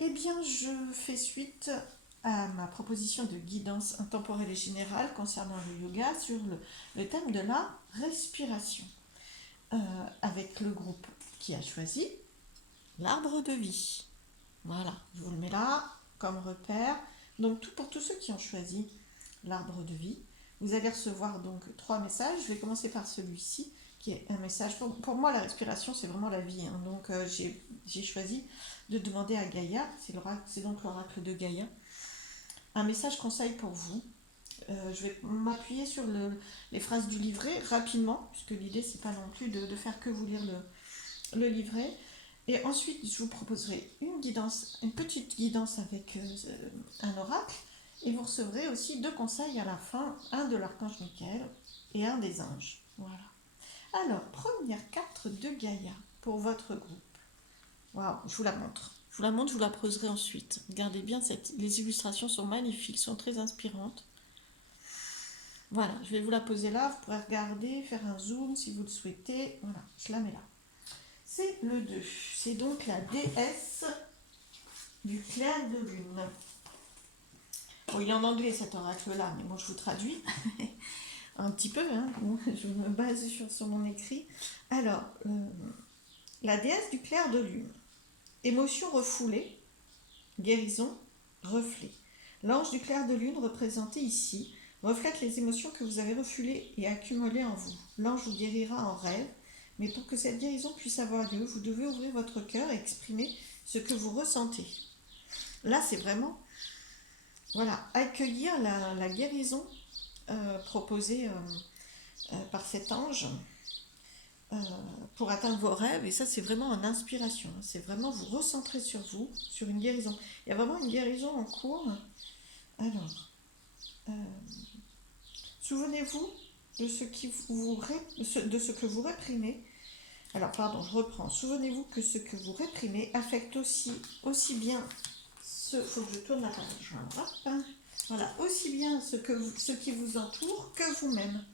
Eh bien, je fais suite à ma proposition de guidance intemporelle et générale concernant le yoga sur le thème de la respiration, avec le groupe qui a choisi l'arbre de vie. Voilà, je vous le mets là comme repère. Donc, pour tous ceux qui ont choisi l'arbre de vie, vous allez recevoir donc 3 messages. Je vais commencer par celui-ci, qui est un message. Pour moi, la respiration, c'est vraiment la vie, hein. Donc, j'ai choisi de demander à Gaïa, c'est donc l'oracle de Gaïa, un message conseil pour vous. Je vais m'appuyer sur les phrases du livret rapidement, puisque l'idée, c'est pas non plus de faire que vous lire le livret. Et ensuite, je vous proposerai une petite guidance avec un oracle. Et vous recevrez aussi 2 conseils à la fin, un de l'archange Michael et un des anges. Voilà. Alors, première carte de Gaïa pour votre groupe. Waouh, je vous la montre. Je vous la poserai ensuite. Regardez bien, les illustrations sont magnifiques, sont très inspirantes. Voilà, je vais vous la poser là. Vous pourrez regarder, faire un zoom si vous le souhaitez. Voilà, je la mets là. C'est le 2. C'est donc la déesse du clair de lune. Bon, il est en anglais cet oracle-là, mais bon, je vous traduis un petit peu, hein. Bon, je me base sur mon écrit. Alors, la déesse du clair de lune. Émotion refoulée, guérison, reflet. L'ange du clair de lune représenté ici reflète les émotions que vous avez refoulées et accumulées en vous. L'ange vous guérira en rêve, mais pour que cette guérison puisse avoir lieu, vous devez ouvrir votre cœur et exprimer ce que vous ressentez. Là, c'est vraiment, voilà, accueillir la guérison proposée par cet ange euh, pour atteindre vos rêves. Et ça, c'est vraiment en inspiration. C'est vraiment vous recentrer sur vous, sur une guérison. Il y a vraiment une guérison en cours. Alors, euh, souvenez-vous de ce que vous réprimez. Alors, pardon, je reprends. Souvenez-vous que ce que vous réprimez affecte aussi bien faut que je tourne la page. Voilà, aussi bien ce qui vous entoure que vous-même.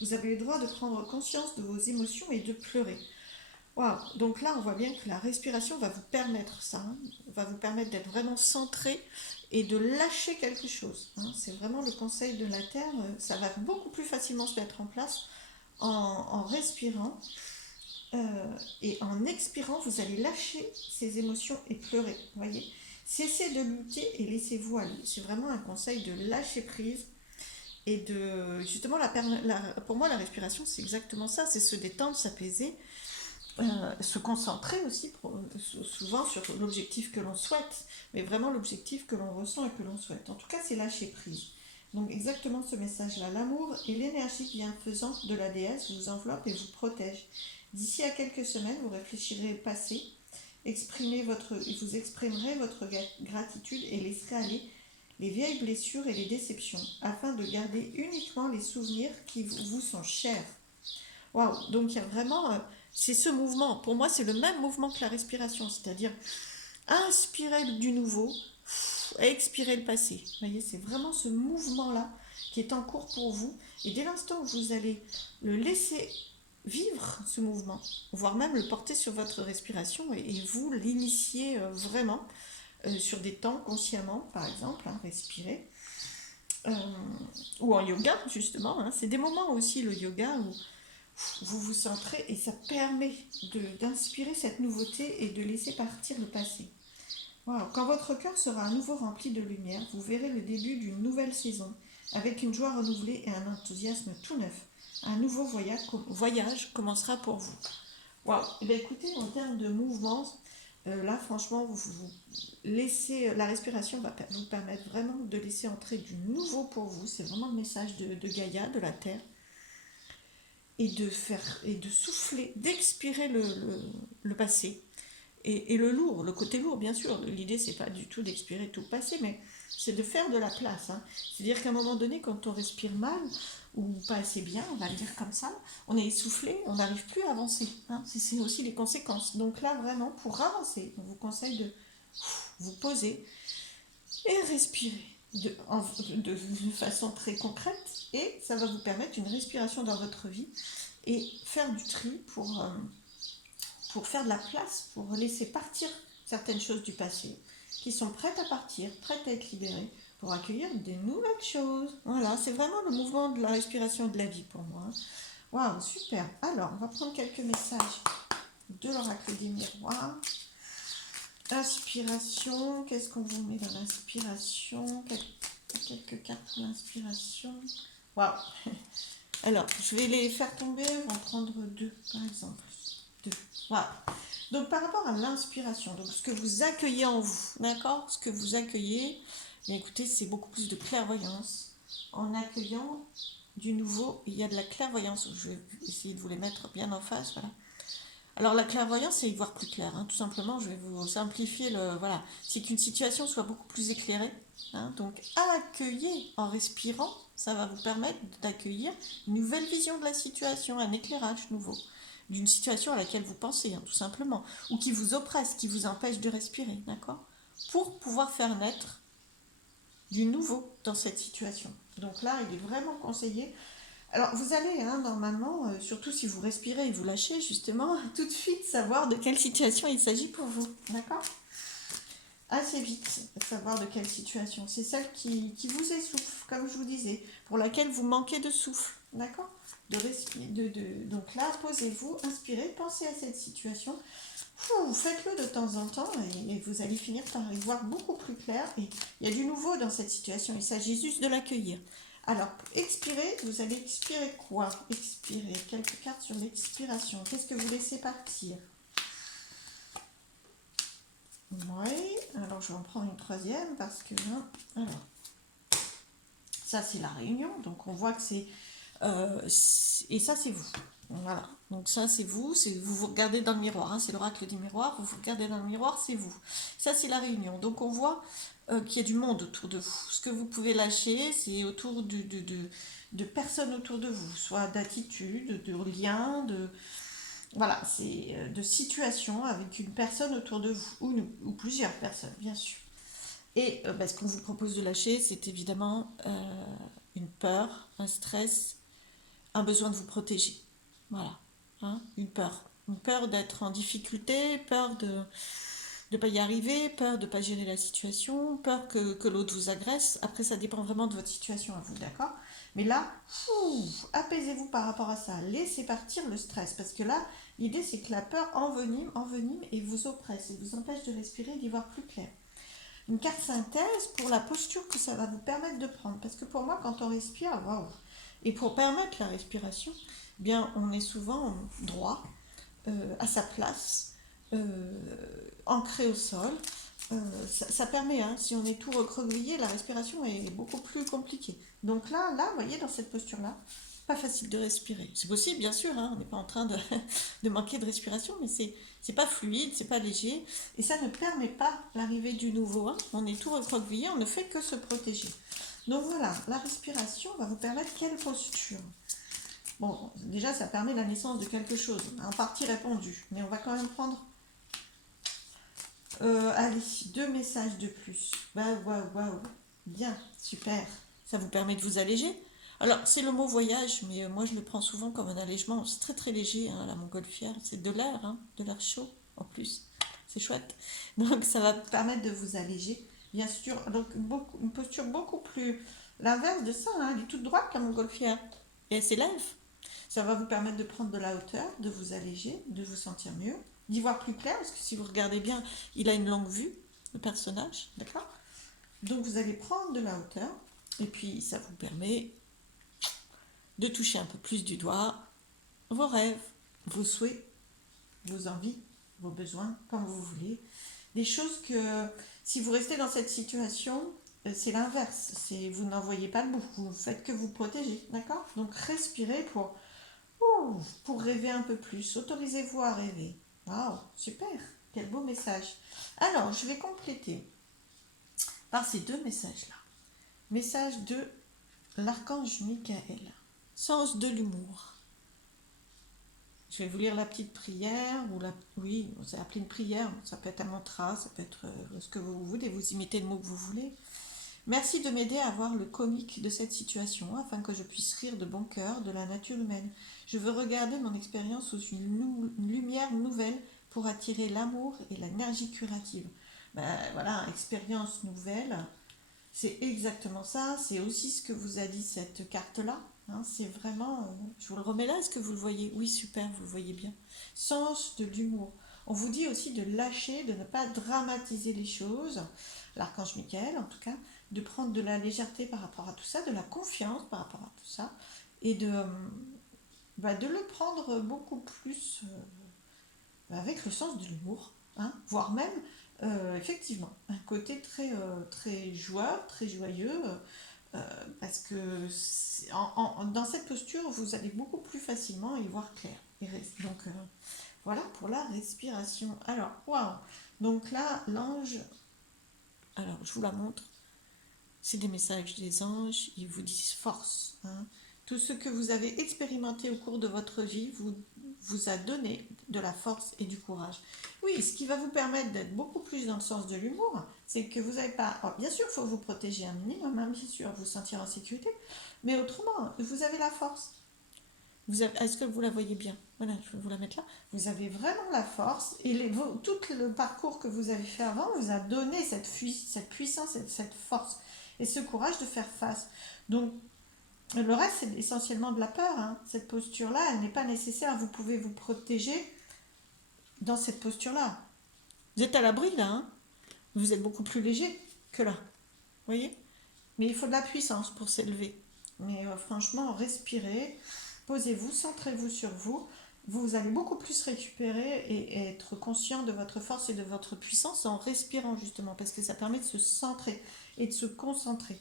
Vous avez le droit de prendre conscience de vos émotions et de pleurer. Wow. Donc là, on voit bien que la respiration va vous permettre ça, hein, va vous permettre d'être vraiment centré et de lâcher quelque chose, hein. C'est vraiment le conseil de la Terre. Ça va beaucoup plus facilement se mettre en place en respirant. Et en expirant, vous allez lâcher ces émotions et pleurer. Voyez, cessez de lutter et laissez-vous aller. C'est vraiment un conseil de lâcher prise et de justement pour moi la respiration c'est exactement ça, c'est se détendre, s'apaiser, se concentrer aussi souvent sur l'objectif que l'on souhaite, mais vraiment l'objectif que l'on ressent et que l'on souhaite. En tout cas, c'est lâcher prise. Donc exactement ce message-là, l'amour et l'énergie bienfaisante de la déesse vous enveloppent et vous protègent. D'ici à quelques semaines, vous réfléchirez au passé, vous exprimerez votre gratitude et laisserez aller les vieilles blessures et les déceptions, afin de garder uniquement les souvenirs qui vous sont chers. Waouh. Donc il y a vraiment, c'est ce mouvement. Pour moi, c'est le même mouvement que la respiration, c'est-à-dire inspirer du nouveau, expirer le passé. Vous voyez, c'est vraiment ce mouvement-là qui est en cours pour vous. Et dès l'instant où vous allez le laisser vivre, ce mouvement, voire même le porter sur votre respiration et vous l'initier vraiment sur des temps consciemment, par exemple, hein, respirer. Euh, ou en yoga, justement, hein. C'est des moments aussi, le yoga, où vous vous centrez et ça permet d'inspirer cette nouveauté et de laisser partir le passé. Wow. Quand votre cœur sera à nouveau rempli de lumière, vous verrez le début d'une nouvelle saison, avec une joie renouvelée et un enthousiasme tout neuf. Un nouveau voyage commencera pour vous. Wow. Eh bien, écoutez, en termes de mouvement, là, franchement, vous laissez, la respiration va vous permettre vraiment de laisser entrer du nouveau pour vous. C'est vraiment le message de Gaïa, de la Terre. Et de souffler, d'expirer le passé. Et le lourd, le côté lourd, bien sûr. L'idée, c'est pas du tout d'expirer tout le passé, mais c'est de faire de la place, hein. C'est-à-dire qu'à un moment donné, quand on respire mal, ou pas assez bien, on va le dire comme ça, on est essoufflé, on n'arrive plus à avancer, hein. C'est aussi les conséquences. Donc là, vraiment, pour avancer, on vous conseille de vous poser et respirer de façon très concrète. Et ça va vous permettre une respiration dans votre vie et faire du tri pour faire de la place, pour laisser partir certaines choses du passé qui sont prêtes à partir, prêtes à être libérées pour accueillir des nouvelles choses. Voilà, c'est vraiment le mouvement de la respiration de la vie pour moi. Waouh, super. Alors, on va prendre quelques messages de l'oracle des miroirs. Inspiration, qu'est-ce qu'on vous met dans l'inspiration? Quelques cartes pour l'inspiration. Waouh. Alors, je vais les faire tomber, on va en prendre deux, par exemple. Deux. Voilà. Donc, par rapport à l'inspiration, donc ce que vous accueillez en vous, d'accord? Ce que vous accueillez, bien écoutez, c'est beaucoup plus de clairvoyance. En accueillant du nouveau, il y a de la clairvoyance. Je vais essayer de vous les mettre bien en face, voilà. Alors la clairvoyance, c'est y voir plus clair, hein, tout simplement. Je vais vous simplifier le... Voilà, c'est qu'une situation soit beaucoup plus éclairée. Hein, donc accueillez en respirant, ça va vous permettre d'accueillir une nouvelle vision de la situation, un éclairage nouveau d'une situation à laquelle vous pensez, hein, tout simplement, ou qui vous oppresse, qui vous empêche de respirer, d'accord? Pour pouvoir faire naître du nouveau dans cette situation. Donc là, il est vraiment conseillé. Alors, vous allez, hein, normalement, surtout si vous respirez et vous lâchez, justement, tout de suite savoir de quelle situation il s'agit pour vous. D'accord? Assez vite, savoir de quelle situation. C'est celle qui vous essouffle, comme je vous disais, pour laquelle vous manquez de souffle. D'accord? Donc là, posez-vous, inspirez, pensez à cette situation. Faites-le de temps en temps et vous allez finir par y voir beaucoup plus clair. Et il y a du nouveau dans cette situation. Il s'agit juste de l'accueillir. Alors, expirer, vous allez expirer quoi? Expirer. Quelques cartes sur l'expiration. Qu'est-ce que vous laissez partir? Oui. Alors, je vais en prendre une troisième parce que... Alors, ça, c'est la réunion. Donc, on voit que c'est... et ça, c'est vous. Voilà. Donc ça, c'est vous. Vous vous regardez dans le miroir. Hein, c'est l'oracle des miroirs. Vous vous regardez dans le miroir, c'est vous. Ça, c'est la réunion. Donc, on voit qu'il y a du monde autour de vous. Ce que vous pouvez lâcher, c'est autour de personnes autour de vous, soit d'attitudes, de liens, voilà, c'est de situations avec une personne autour de vous, ou plusieurs personnes, bien sûr. Et ce qu'on vous propose de lâcher, c'est évidemment une peur, un stress, un besoin de vous protéger. Voilà, hein, une peur. Une peur d'être en difficulté, peur de ne pas y arriver, peur de ne pas gérer la situation, peur que l'autre vous agresse. Après, ça dépend vraiment de votre situation à vous, d'accord? Mais là, apaisez-vous par rapport à ça. Laissez partir le stress. Parce que là, l'idée, c'est que la peur envenime et vous oppresse et vous empêche de respirer et d'y voir plus clair. Une carte synthèse pour la posture que ça va vous permettre de prendre. Parce que pour moi, quand on respire, waouh! Et pour permettre la respiration, eh bien, on est souvent droit, à sa place, ancré au sol. Ça permet, hein, si on est tout recroquevillé, la respiration est beaucoup plus compliquée. Donc là, vous voyez, dans cette posture-là, pas facile de respirer. C'est possible, bien sûr, hein, on n'est pas en train de manquer de respiration, mais c'est pas fluide, c'est pas léger, et ça ne permet pas l'arrivée du nouveau. Hein. On est tout recroquevillé, on ne fait que se protéger. Donc voilà, la respiration va vous permettre quelle posture? Bon, déjà, ça permet la naissance de quelque chose, en partie répondu, mais on va quand même prendre allez, 2 messages de plus. Waouh. Bien, super. Ça vous permet de vous alléger. Alors, c'est le mot voyage, mais moi je le prends souvent comme un allègement. C'est très très léger, hein, la montgolfière. C'est de l'air, hein, de l'air chaud en plus. C'est chouette. Donc, ça va permettre de vous alléger. Bien sûr, donc une posture beaucoup plus... L'inverse de ça, hein, elle est toute droite, la montgolfière. Et elle s'élève. Ça va vous permettre de prendre de la hauteur, de vous alléger, de vous sentir mieux, d'y voir plus clair, parce que si vous regardez bien, il a une longue vue, le personnage, d'accord? Donc vous allez prendre de la hauteur, et puis ça vous permet de toucher un peu plus du doigt vos rêves, vos souhaits, vos envies, vos besoins, comme vous voulez. Des choses que, si vous restez dans cette situation, c'est l'inverse. Vous n'en voyez pas le bout, vous ne faites que vous protéger, d'accord? Donc respirez pour rêver un peu plus. Autorisez-vous à rêver. Waouh, super, quel beau message. Alors, je vais compléter par ces 2 messages-là. Message de l'archange Michael. Sens de l'humour. Je vais vous lire la petite prière, oui, c'est appelé une prière, ça peut être un mantra, ça peut être ce que vous voulez, vous imitez le mot que vous voulez. Merci de m'aider à voir le comique de cette situation, afin que je puisse rire de bon cœur de la nature humaine. Je veux regarder mon expérience sous une lumière nouvelle pour attirer l'amour et l'énergie curative. ben, voilà, expérience nouvelle. C'est exactement ça. C'est aussi ce que vous a dit cette carte-là. Hein, c'est vraiment. Je vous le remets là. Est-ce que vous le voyez? Oui, super, vous le voyez bien. Sens de l'humour. On vous dit aussi de lâcher, de ne pas dramatiser les choses. L'archange Michael, en tout cas, de prendre de la légèreté par rapport à tout ça, de la confiance par rapport à tout ça, et de le prendre beaucoup plus avec le sens de l'humour, hein, voire même, effectivement, un côté très joueur, très joyeux, parce que dans cette posture, vous allez beaucoup plus facilement y voir clair. Donc, voilà pour la respiration. Alors, waouh! Donc là, l'ange, alors je vous la montre, c'est des messages des anges, ils vous disent force. Hein. Tout ce que vous avez expérimenté au cours de votre vie vous a donné de la force et du courage. Oui, ce qui va vous permettre d'être beaucoup plus dans le sens de l'humour, c'est que vous n'avez pas... Alors, bien sûr, il faut vous protéger un minimum, hein, bien sûr, vous sentir en sécurité, mais autrement, vous avez la force. Est-ce que vous la voyez bien? Voilà, je vais vous la mettre là. Vous avez vraiment la force et tout le parcours que vous avez fait avant vous a donné cette puissance, cette force et ce courage de faire face. Donc, le reste, c'est essentiellement de la peur. Hein. Cette posture-là, elle n'est pas nécessaire. Vous pouvez vous protéger dans cette posture-là. Vous êtes à l'abri là. Hein. Vous êtes beaucoup plus léger que là. Vous voyez? Mais il faut de la puissance pour s'élever. Mais franchement, respirez, posez-vous, centrez-vous sur vous. Vous allez beaucoup plus récupérer et être conscient de votre force et de votre puissance en respirant justement, parce que ça permet de se centrer et de se concentrer.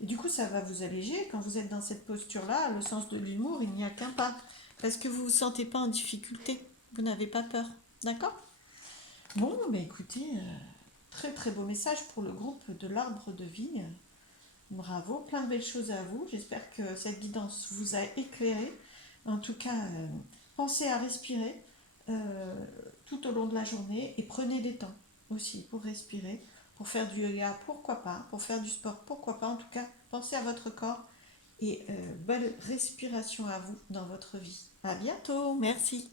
Et du coup, ça va vous alléger. Quand vous êtes dans cette posture-là, le sens de l'humour, il n'y a qu'un pas. Parce que vous ne vous sentez pas en difficulté. Vous n'avez pas peur. D'accord? Bon, bah écoutez, très très beau message pour le groupe de l'arbre de vie. Bravo, plein de belles choses à vous. J'espère que cette guidance vous a éclairé. En tout cas, pensez à respirer tout au long de la journée et prenez des temps aussi pour respirer, pour faire du yoga, pourquoi pas, pour faire du sport, pourquoi pas. En tout cas, pensez à votre corps et belle respiration à vous dans votre vie. À bientôt, merci.